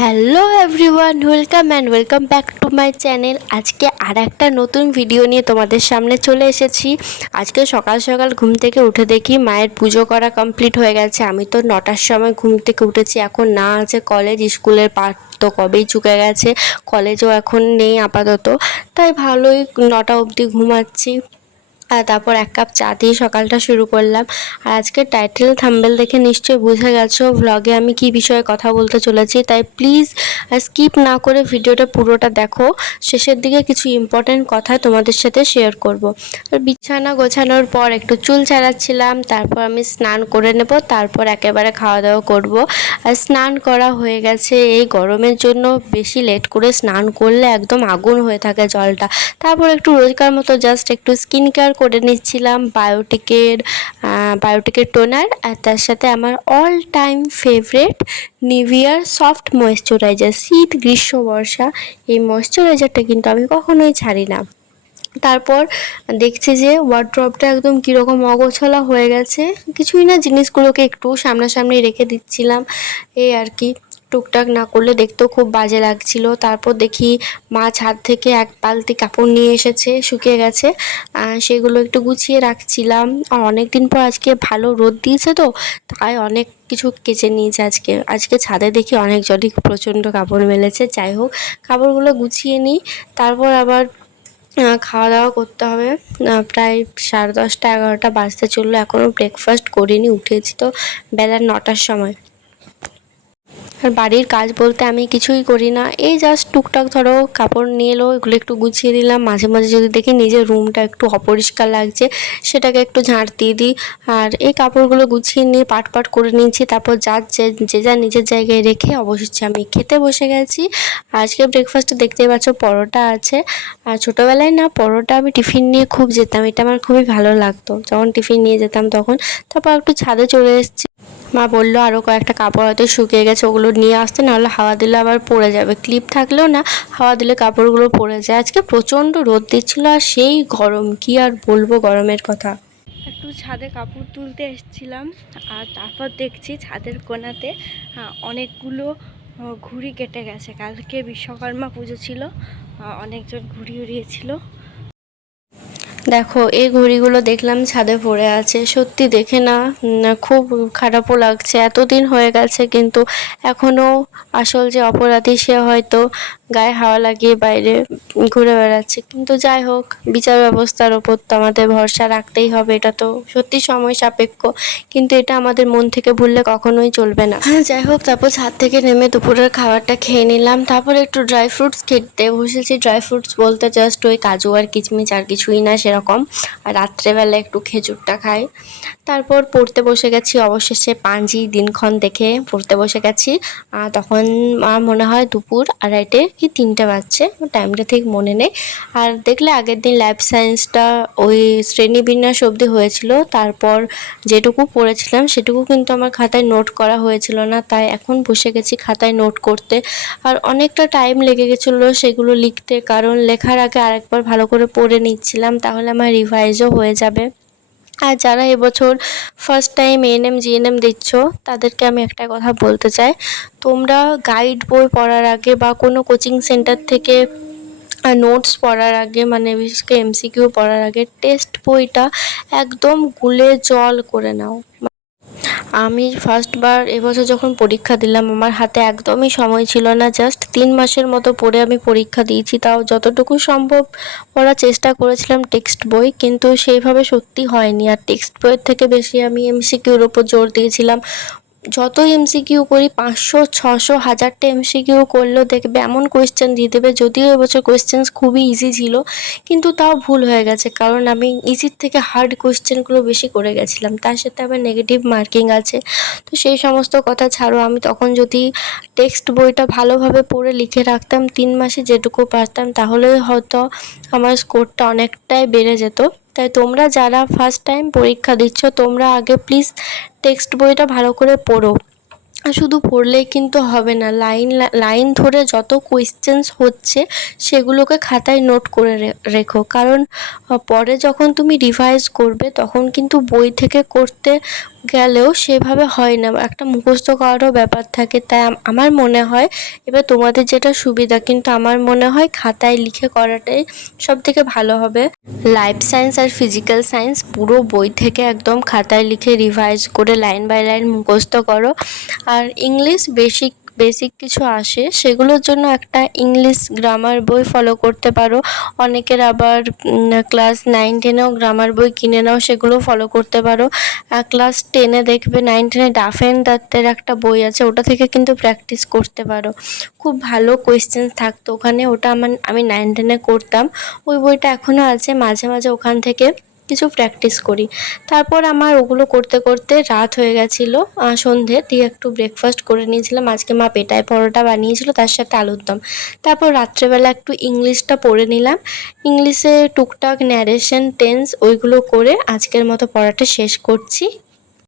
Hello everyone, welcome back to my channel. আজকে আর একটা নতুন ভিডিও নিয়ে তোমাদের সামনে চলে এসেছি। আজকে সকাল সকাল ঘুম থেকে উঠে দেখি মায়ের পুজো করা কমপ্লিট হয়ে গেছে। আমি তো 9টার সময় ঘুম থেকে উঠেছি। এখন না আছে কলেজ, স্কুলের পাঠ তো কবেই চুকে গেছে, কলেজও এখন নেই আপাতত, তাই ভালোই 9টা অবধি ঘুমাচ্ছি। আর তারপর এক কাপ চা দিয়ে সকালটা শুরু করলাম। আর আজকের টাইটেল থাম্বনেল দেখে নিশ্চয়ই বুঝে গেছো ভ্লগে আমি কি বিষয়ে কথা বলতে চলেছি, তাই প্লিজ স্কিপ না করে ভিডিওটা পুরোটা দেখো। শেষের দিকে কিছু ইম্পর্টেন্ট কথা তোমাদের সাথে শেয়ার করব। আর বিছানা গোছানোর পর একটু চুল ছাড়াচ্ছিলাম, তারপর আমি স্নান করে নেব, তারপর একেবারে খাওয়া দাওয়া করব। আর স্নান করা হয়ে গেছে। এই গরমের জন্য বেশি লেট করে স্নান করলে একদম আগুন হয়ে থাকে জলটা। তারপর একটু রোজকার মতো জাস্ট একটু স্কিন কেয়ার করে নিচ্ছিলাম, বায়োটিকের টোনার, আর তার সাথে আমার অল টাইম ফেভারেট নিভিয়ার সফট ময়েশ্চারাইজার। শীত গ্রীষ্ম বর্ষা এই ময়েশ্চারাইজারটা কিন্তু আমি কখনোই ছাড়ি না। তারপর দেখছি যে ওয়ার্ড্রপটা একদম কীরকম অগোছালো হয়ে গেছে, কিছুই না, জিনিসগুলোকে একটু সামনাসামনি রেখে দিচ্ছিলাম, এই আর কি। টুকটাক না করলে দেখতেও খুব বাজে লাগছিল। তারপর দেখি মা ছাদ থেকে এক বালতি কাপড় নিয়ে এসেছে, শুকিয়ে গেছে, সেগুলো একটু গুছিয়ে রাখছিলাম। আর অনেক দিন পর আজকে ভালো রোদ দিয়েছে তো, তাই অনেক কিছু কেচে নিয়েছে আজকে ছাদে দেখি অনেকজনই প্রচণ্ড কাপড় মেলেছে। যাই হোক, কাপড়গুলো গুছিয়ে নিই, তারপর আবার খাওয়া দাওয়া করতে হবে। প্রায় 10:30 11টা বাজতে চললো, এখনও ব্রেকফাস্ট করিনি, উঠেছি তো বেলা 9টার সময়। আর বাড়ির কাজ বলতে আমি কিছুই করি না, এই জাস্ট টুকটাক ধরো কাপড় নিয়ে এলো, এগুলো একটু গুছিয়ে দিলাম। মাঝে মাঝে যদি দেখি নিজের রুমটা একটু অপরিষ্কার লাগছে, সেটাকে একটু ঝাঁট দিয়ে দিই। আর এই কাপড়গুলো গুছিয়ে নিয়ে পাট করে নিয়েছি, তারপর যে যা নিজের জায়গায় রেখে অবশেষে আমি খেতে বসে গেছি। আজকে ব্রেকফাস্টে দেখতেই পাচ্ছ পরোটা আছে। আর ছোটোবেলায় না পরোটা আমি টিফিন নিয়ে খুব যেতাম, এটা আমার খুবই ভালো লাগতো যখন টিফিন নিয়ে যেতাম তখন। তারপর একটু ছাদে চলে এসেছি, মা বললো আরও কয়েকটা কাপড় হয়তো শুকিয়ে গেছে, ওগুলো নিয়ে আসতে, নাহলে হাওয়া দিলে আবার পড়ে যাবে। ক্লিপ থাকলেও না, হাওয়া দিলে কাপড়গুলো পড়ে যায়। আজকে প্রচণ্ড রোদ দিচ্ছিলো আর সেই গরম, কি আর বলবো গরমের কথা। একটু ছাদে কাপড় তুলতে এসেছিলাম, আর তারপর দেখছি ছাদের কোণাতে অনেকগুলো ঘুড়ি কেটে গেছে। কালকে বিশ্বকর্মা পুজো ছিল, অনেকজন ঘুড়ি উড়িয়েছিল। দেখো এই ঘড়িগুলো দেখলাম ছাদে পড়ে আছে, সত্যি দেখে না খুব খারাপও লাগছে। এতদিন হয়ে গেছে কিন্তু এখনও আসল যে অপরাধী সে হয়তো গায়ে হাওয়া লাগিয়ে বাইরে ঘুরে বেড়াচ্ছে। কিন্তু যাই হোক, বিচার ব্যবস্থার ওপর তো আমাদের ভরসা রাখতেই হবে, এটা তো সত্যি সময় সাপেক্ষ, কিন্তু এটা আমাদের মন থেকে ভুললে কখনোই চলবে না। হ্যাঁ, যাই হোক, তারপর ছাদ থেকে নেমে দুপুরের খাবারটা খেয়ে নিলাম, তারপরে একটু ড্রাই ফ্রুটস খেতে বসেছি। ড্রাই ফ্রুটস বলতে জাস্ট ওই কাজু আর কিচমিচ, আর কিছুই না সেরকম। আর রাত্রেবেলা একটু খেজুরটা খাই। তারপর পড়তে বসে গেছি, অবশেষে পাঁজি দিনক্ষণ দেখে পড়তে বসে গেছি। তখন আমার মনে হয় দুপুর 2:30 কি 3টে বাজছে, টাইমটা ঠিক মনে নেই। আর দেখলে আগের দিন ল্যাব সায়েন্সটা ওই শ্রেণীবিন্যাস অবধি হয়েছিল, তারপর যেটুকু পড়েছিলাম সেটুকু কিন্তু আমার খাতায় নোট করা হয়েছিল না, তাই এখন বসে গেছি খাতায় নোট করতে। আর অনেকটা টাইম লেগে গেছিলো সেগুলো লিখতে, কারণ লেখার আগে আরেকবার ভালো করে পড়ে নিচ্ছিলাম, তাহলে আমার রিভাইজও হয়ে যাবে। আর যারা এবছর ফার্স্ট টাইম এএনএম জিএনএম দিচ্ছ, তাদেরকে আমি একটা কথা বলতে চাই, তোমরা গাইড বই পড়ার আগে বা কোনো কোচিং সেন্টার থেকে নোটস পড়ার আগে, মানে বিশেষ করে এমসিকিউ পড়ার আগে টেক্সট বইটা একদম গুলে জল করে নাও। আমি ফার্স্টবার এবছর যখন পরীক্ষা দিলাম, আমার হাতে একদমই সময় ছিল না, জাস্ট 3 মাসের মতো পড়ে আমি পরীক্ষা দিয়েছি। তাও যতটুকু সম্ভব পড়ার চেষ্টা করেছিলাম টেক্সট বই, কিন্তু সেইভাবে সত্যি হয়নি। আর টেক্সট বইয়ের থেকে বেশি আমি এমসিকিউর ওপর জোর দিয়েছিলাম। যত এমসিকিউ করি, 500 600 1000টা এমসিকিউ করলেও দেখবে এমন কোয়েশ্চেন দিয়ে দেবে, যদিও এবছর কোয়েশ্চেন খুবই ইজি ছিল, কিন্তু তাও ভুল হয়ে গেছে, কারণ আমি ইজির থেকে হার্ড কোয়েশ্চেনগুলো বেশি করে গেছিলাম, তার সাথে আবার নেগেটিভ মার্কিং আছে। তো সেই সমস্ত কথা ছাড়ো, আমি তখন যদি টেক্সট বইটা ভালোভাবে পড়ে লিখে রাখতাম 3 মাসে যেটুকু পারতাম, তাহলে হয়তো আমার স্কোরটা অনেকটাই বেড়ে যেত। তাই তোমরা যারা ফার্স্ট টাইম পরীক্ষা দিচ্ছ, তোমরা আগে প্লিজ টেক্সট বইটা ভালো করে পড়ো। শুধু পড়লেই কিন্তু হবে না, লাইন ধরে যত কোয়েশ্চেন্স হচ্ছে সেগুলোকে খাতায় নোট করে রেখো, কারণ পরে যখন তুমি রিভাইজ করবে তখন কিন্তু বই থেকে করতে গেলেও সেভাবে হয় না, একটা মুখস্থ করারও ব্যাপার থাকে। তাই আমার মনে হয়, এবার তোমাদের যেটা সুবিধা, কিন্তু আমার মনে হয় খাতায় লিখে করাটাই সবথেকে ভালো হবে। লাইফ সায়েন্স আর ফিজিক্যাল সায়েন্স পুরো বই থেকে একদম খাতায় লিখে রিভাইজ করে লাইন বাই লাইন মুখস্থ করো। আর ইংলিশ বেসিক বেসিক কিছু আসে, সেগুলোর জন্য একটা ইংলিশ গ্রামার বই ফলো করতে পারো। অনেকের আবার ক্লাস 9-10-এও গ্রামার বই কিনে নাও, সেগুলো ফলো করতে পারো। ক্লাস 10-এ দেখবে, 9-10-এ ডাফ অ্যান্ড ডাফের একটা বই আছে, ওটা থেকে কিন্তু প্র্যাকটিস করতে পারো। খুব ভালো কোয়েশ্চেন্স থাকতো ওখানে, ওটা আমি 9-10-এ করতাম। ওই বইটা এখনও আছে, মাঝে মাঝে ওখান থেকে কিছু প্র্যাকটিস করি। তারপর আমার ওগুলো করতে করতে রাত হয়ে গেছিলো, সন্ধে দিয়ে একটু ব্রেকফাস্ট করে নিয়েছিলাম। আজকে মা পেটাই পরোটা বানিয়েছিল, তার সাথে আলুর দম। তারপর রাত্রেবেলা একটু ইংলিশটা পড়ে নিলাম। ইংলিশে টুকটাক ন্যারেশন, টেন্স ওইগুলো করে আজকের মতো পড়াটা শেষ করছি।